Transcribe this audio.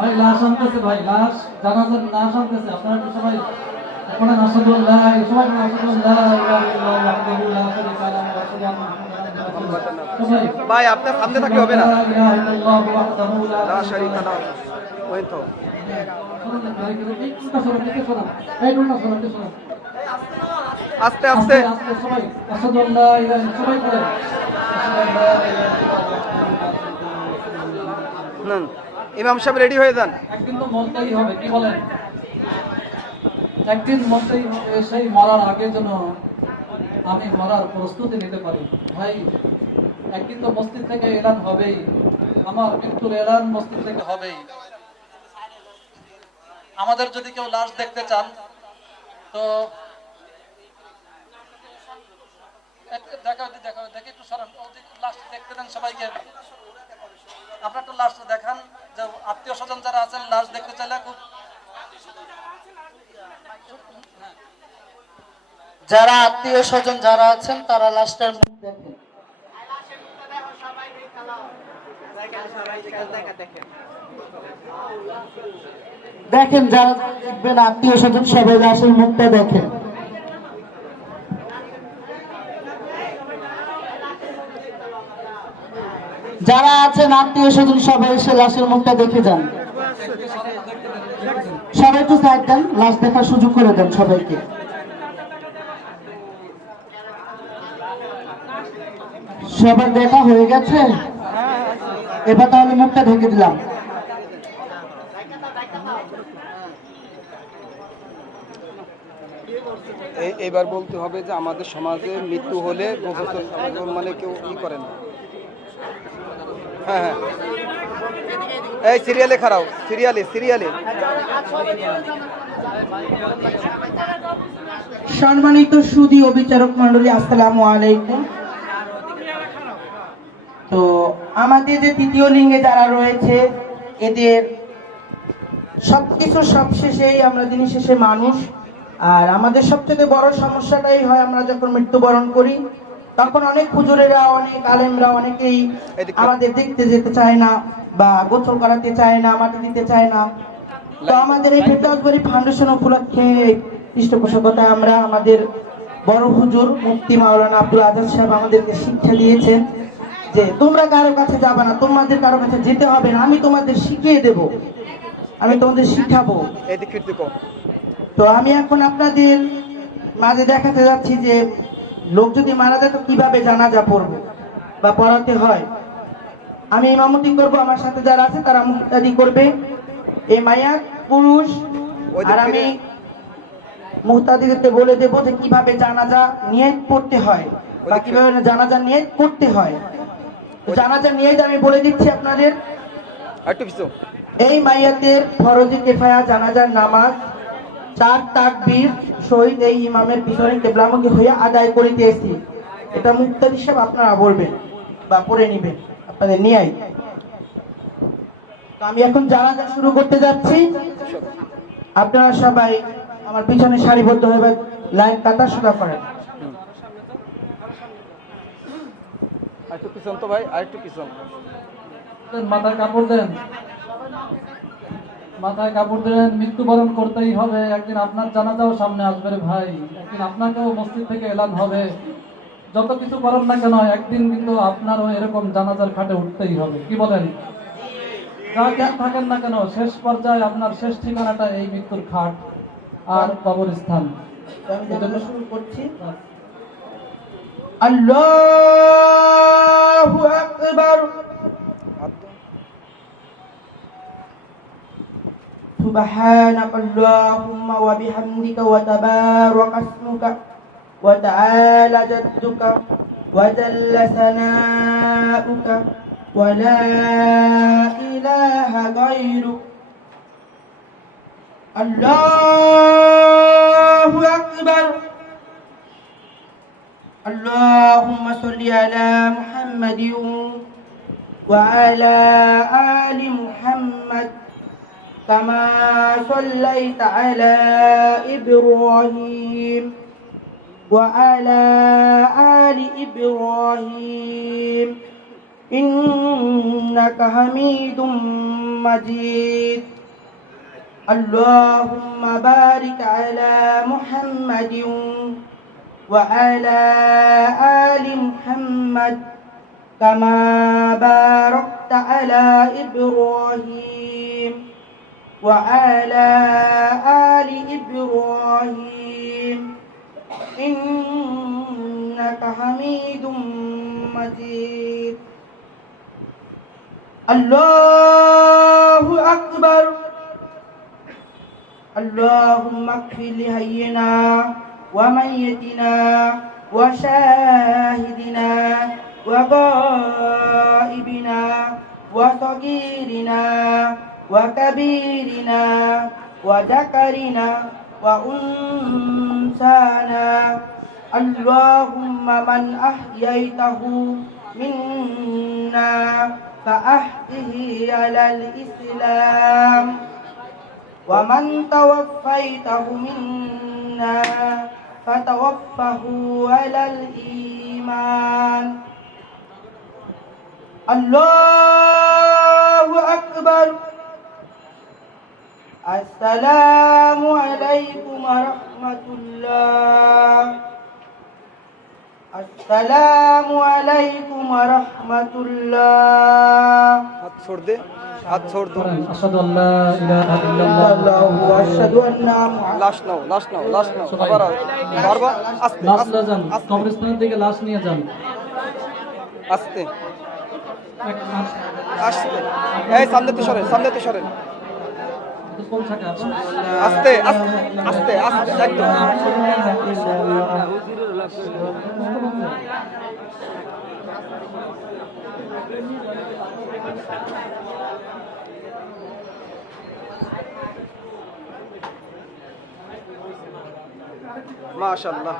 ভাই লাশ আনতেছে, ভাই লাশ জানাজার লাশ আনতেছে। আপনারা কি সবাই এখন আসাদুল্লাহ সবাই আসাদুল্লাহ ভাই আপনার সামনে থাকলে হবে না। লা শারীকা লাহু ওই তো আস্তে আস্তে সবাই আসাদুল্লাহ সবাই করে না ইমাম সাহেব রেডি হয়ে যান। একদিন তো মরতেই হবে, কি বলেন? একদিন মরতেই হবে। সেই মরার আগে যেন আমি মরার প্রস্তুতি নিতে পারি। ভাই একদিন তো মসজিদ থেকে এলান হবেই, আমার মৃত্যুর এলান মসজিদ থেকে হবেই। আমাদের যদি কেউ লাশ দেখতে চান তো দেখে একটু সরান, লাশ দেখতে দেন সবাইকে। আপনার একটু লাশ দেখান, যে আত্মীয় স্বজন যারা আছেন লাশ দেখতে চাইলে খুব, যারা আত্মীয় স্বজন যারা আছেন তারা লাশটার মুখ দেখেন। দেখেন যারা দেখবেন আত্মীয় স্বজন সবাই লাশের মুখটা দেখেন। যারা আছেন আত্মীয় স্বজন সবাই এসে লাশের মুখটা দেখে যান। সবাই একটু সাইড দেন, লাশ দেখার সুযোগ করে দেন সবাইকে। সবার দেখা হয়ে গেছে, এবার তাহলে মুখটা ঢেকে দিলাম। এইবার বলতে হবে যে আমাদের সমাজে মৃত্যু হলে মানে কেউ করে না। হ্যাঁ হ্যাঁ এই সিরিয়ালে খারাও, সিরিয়ালে সিরিয়ালে। সম্মানিত সুধী ও বিচারক মন্ডলী, আসসালামু আলাইকুম। তো আমাদের যে তৃতীয় লিঙ্গে যারা রয়েছে এদের সবকিছু সবশেষেই আমরা দিন শেষে মানুষ। আর আমাদের সবচেয়ে বড় সমস্যাটাই হয় আমরা যখন মৃত্যুবরণ করি তখন অনেক হুজুরেরা অনেক আলেমরা অনেকেই আমাদের দেখতে যেতে চায় না বা গোসল করাতে চায় না, মাটি দিতে চায় না। তো আমাদের এই ফেরদৌসবাড়ি ফাউন্ডেশন উপলক্ষে পৃষ্ঠপোষকতায় আমরা আমাদের বড় হুজুর মুফতি মাওলানা আব্দুল আজাদ সাহেব আমাদেরকে শিক্ষা দিয়েছেন যে তোমরা কারো কাছে যাবে না, তোমাদের কারো কাছে যেতে হবে না, আমি তোমাদের শিখিয়ে দেব, আমি তোমাদের শিখাবো। তো আমি এখন আপনাদের মাঝে দেখাতে যাচ্ছি যে লোক যদি মারা যায় তো কিভাবে জানাজা পড়বে বা পড়াতে হয়। আমি ইমামতি করব, আমার সাথে যারা আছে তারা মুক্তাদি করবে। এই মায়া পুরুষ আর আমি মুক্তাদিদেরকে বলে দেব যে কিভাবে জানাজা নিয়ত পড়তে হয় বা কিভাবে জানাজা নিয়ত করতে হয়। জানাজা নিয়ত আমি বলে দিচ্ছি আপনাদের। এই মাইয়াতের ফরজে কিফায়া জানাজার নামাজ 4 তাকবীর শহীদ এই ইমামের পিছনে কিবলামুখী হয়ে আদায় করিতেছি। এটা মুক্তাদি সাহেব আপনারা বলবেন বা পড়ে নেবেন আপনাদের নিয়াই। তো আমি এখন জানাজা শুরু করতে যাচ্ছি। আপনারা সবাই আমার পিছনে সারিবদ্ধ হয়ে লাইন কাটা শুরু করেন। আরেকটু পিছন তো ভাই, আরেকটু পিছন। মাথায় কাপড় দেন, মাথায় কাপড় দেন। মৃত্যুবরণ করতেই হবে, একদিন আপনার জানাজাও সামনে আসবে রে ভাই, একদিন আপনাকেও মসজিদ থেকে এলান হবে। যত কিছু করেন না কেন একদিন কিন্তু আপনারও এরকম জানাজার খাটে উঠতেই হবে, কি বলেন? যা জ্ঞান থাকেন না কেন শেষ পর্যায়ে আপনার শেষ ঠিকানাটা এই মৃত্যুর খাট আর কবরস্থান। আমি শুরু করছি। আল্লাহু আকবার। سبحانك اللهم وبحمدك وتبارك اسمك وتعالى جدك وجل ثناؤك ولا إله غيرك. الله أكبر. اللهم صل على محمد وعلى آل محمد كما صليت على إبراهيم وعلى آل إبراهيم إنك حميد مجيد اللهم بارك على محمد وعلى آل محمد كما باركت على إبراهيم وعلى آل إبراهيم إنك حميد مجيد الله أكبر اللهم اغفر لحينا وميتنا وشاهدنا وغائبنا وصغيرنا وكبيرنا وذكرنا وأنثانا اللهم من أحييته منا فأحيه على الإسلام ومن توفيته منا فتوفه على الإيمان الله أكبر السلام عليكم ورحمة الله السلام عليكم ورحمة الله হাত ছোড় দে, হাত ছোড় দে। করেন আশহাদু আল্লা ইলাহা ইল্লাল্লাহ وأشهد أن محمدا লাশ নাও, লাশ নাও, লাশ নাও। সবাই। আবার বারবার আস্তে লাশ আস্তে নিয়ে যান, আস্তে, কবরস্থানের দিকে লাশ নিয়ে যান। আস্তে এক মাস আস্তে। এই সামনে তো সরেন, সামনে তো সরেন। তো কোন থাকে আপনি? আস্তে আস্তে আস্তে আস্তে একদম। মাশাআল্লাহ।